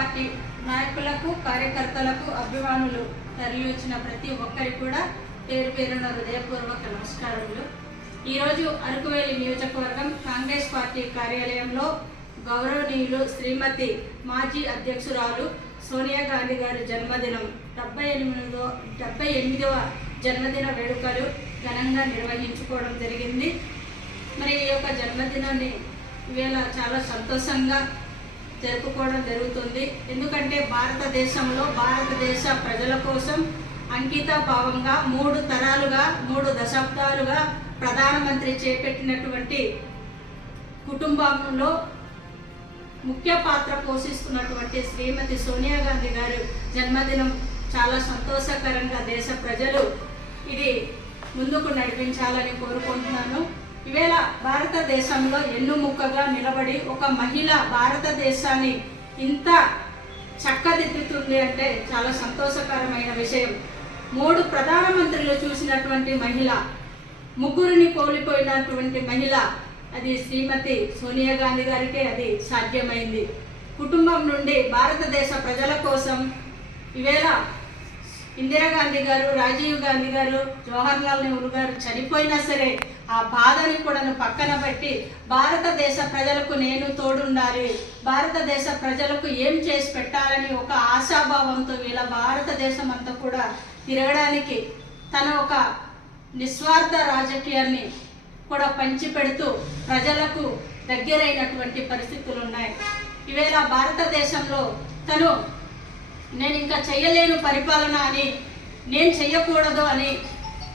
Party నాయకులకు, కార్యకర్తలకు, అభిమానులు తరలివచ్చిన ప్రతి ఒక్కరికి కూడా పేరు పేరున హృదయపూర్వక నమస్కారములు. ఈరోజు అరకువేలి నియోజకవర్గం కాంగ్రెస్ పార్టీ కార్యాలయంలో గౌరవనీయులు శ్రీమతి మాజీ అధ్యక్షురాలు సోనియా గాంధీ గారి జన్మదినం 78వ జన్మదిన వేడుకలు ఘనంగా నిర్వహించుకోవడం జరిగింది. మరి ఈ యొక్క జన్మదినాన్ని ఈవేళ చాలా సంతోషంగా జరుపుకోవడం జరుగుతుంది. ఎందుకంటే భారతదేశంలో భారతదేశ ప్రజల కోసం అంకిత భావంగా 3 తరాలుగా 3 దశాబ్దాలుగా ప్రధానమంత్రి చేపట్టినటువంటి కుటుంబంలో ముఖ్య పాత్ర పోషిస్తున్నటువంటి శ్రీమతి సోనియా గాంధీ గారు జన్మదినం చాలా సంతోషకరంగా దేశ ప్రజలు ఇది ముందుకు నడిపించాలని కోరుకుంటున్నాను. ఈవేళ భారతదేశంలో ఎన్నుముక్కగా నిలబడి ఒక మహిళ భారతదేశాన్ని ఇంత చక్కదిద్దుతుంది అంటే చాలా సంతోషకరమైన విషయం. 3 ప్రధానమంత్రులు చూసినటువంటి మహిళ, 3 కోల్పోయినటువంటి మహిళ, అది శ్రీమతి సోనియా గాంధీ గారికే అది సాధ్యమైంది. కుటుంబం నుండి భారతదేశ ప్రజల కోసం ఈవేళ ఇందిరాగాంధీ గారు, రాజీవ్ గాంధీ గారు, జవహర్లాల్ నెహ్రూ గారు చనిపోయినా సరే ఆ బాధని కూడా పక్కన పెట్టి భారతదేశ ప్రజలకు నేను తోడుండాలి, భారతదేశ ప్రజలకు ఏం చేసి పెట్టాలని ఒక ఆశాభావంతో వీళ్ళ భారతదేశం అంతా కూడా తిరగడానికి తన ఒక నిస్వార్థ రాజకీయాన్ని కూడా పంచిపెడుతూ ప్రజలకు దగ్గరైనటువంటి పరిస్థితులు ఉన్నాయి. ఈవేళ భారతదేశంలో తను నేను ఇంకా చేయలేను పరిపాలన అని, నేను చెయ్యకూడదు అని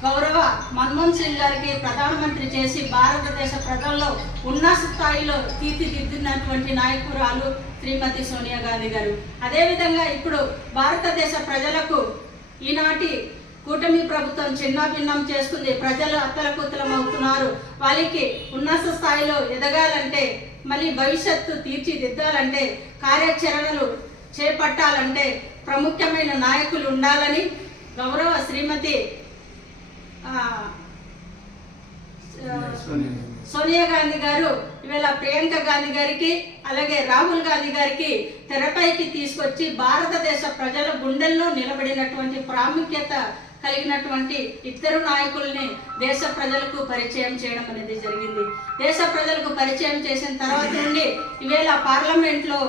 గౌరవ మన్మోహన్ సింగ్ గారికి ప్రధానమంత్రి చేసి భారతదేశ ప్రజల్లో ఉన్నత స్థాయిలో తీర్చిదిద్దినటువంటి నాయకురాలు శ్రీమతి సోనియా గాంధీ గారు. అదేవిధంగా ఇప్పుడు భారతదేశ ప్రజలకు ఈనాటి కూటమి ప్రభుత్వం చిన్నాభిన్నం చేస్తుంది. ప్రజలు అత్తలకుత్తలం అవుతున్నారు. వాళ్ళకి ఉన్నత స్థాయిలో ఎదగాలంటే, మళ్ళీ భవిష్యత్తు తీర్చిదిద్దాలంటే, కార్యాచరణలు చేపట్టాలంటే ప్రముఖమైన నాయకులు ఉండాలని గౌరవ శ్రీమతి సోనియా గాంధీ గారు ఇవాళ ప్రియాంక గాంధీ గారికి అలాగే రాహుల్ గాంధీ గారికి తెరపైకి తీసుకొచ్చి భారతదేశ ప్రజల గుండెల్లో నిలబడినటువంటి ప్రాముఖ్యత కలిగినటువంటి 2 నాయకుల్ని దేశ ప్రజలకు పరిచయం చేయడం అనేది జరిగింది. దేశ ప్రజలకు పరిచయం చేసిన తర్వాత నుండి ఈవేళ పార్లమెంట్లో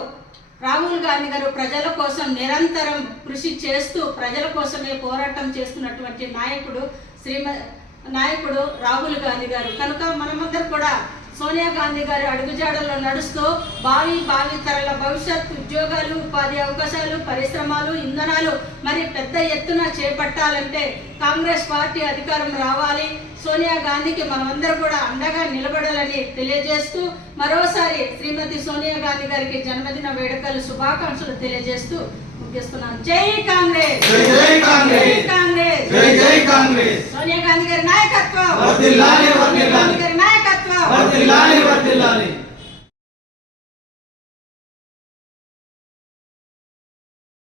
రాహుల్ గాంధీ గారు ప్రజల కోసం నిరంతరం కృషి చేస్తూ ప్రజల కోసమే పోరాటం చేస్తున్నటువంటి నాయకుడు రాహుల్ గాంధీ గారు. కనుక మనమందరం కూడా సోనియా గాంధీ గారు అడుగుజాడల్లో నడుస్తూ భావి తరాల భవిష్యత్ ఉద్యోగాలు, ఉపాధి అవకాశాలు, పరిశ్రమలు, ఇంధనాలు మరి పెద్ద ఎత్తున చేపట్టాలంటే కాంగ్రెస్ పార్టీ అధికారం రావాలి. సోనియా గాంధీకి మనమందరం కూడా అండగా నిలబడాలని తెలియజేస్తూ మరోసారి శ్రీమతి సోనియా గాంధీ గారికి జన్మదిన వేడుకలు శుభాకాంక్షలు తెలియజేస్తూ ముగిస్తున్నాను. జై కాంగ్రెస్, జై కాంగ్రెస్, జై కాంగ్రెస్, జై కాంగ్రెస్. సోనియా గాంధీ గారి నాయకత్వం.